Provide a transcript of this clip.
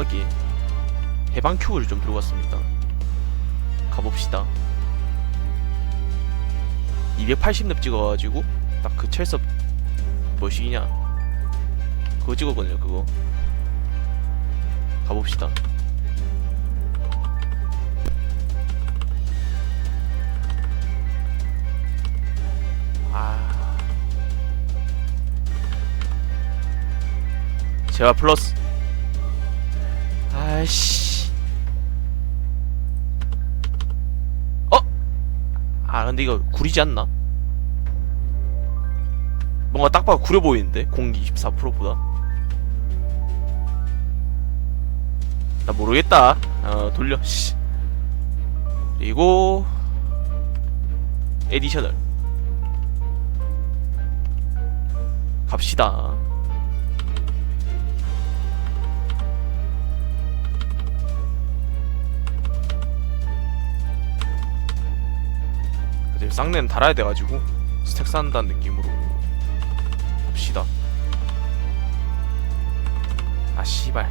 여기 해방 큐브를 좀 들고 왔습니다. 가봅시다. 280렙 찍어가지고 딱 그 철섭 뭐시기냐 그거 찍었거든요 그거 가봅시다 아 제가 플러스 아이씨. 어? 아 근데 이거 구리지 않나? 뭔가 딱 봐도 구려 보이는데? 0.24%보다? 나 모르겠다. 어 돌려. 씨. 그리고 에디셔널. 갑시다 근데 쌍내는 달아야 돼가지고 스택 쌓는다는 느낌으로 봅시다. 아 씨발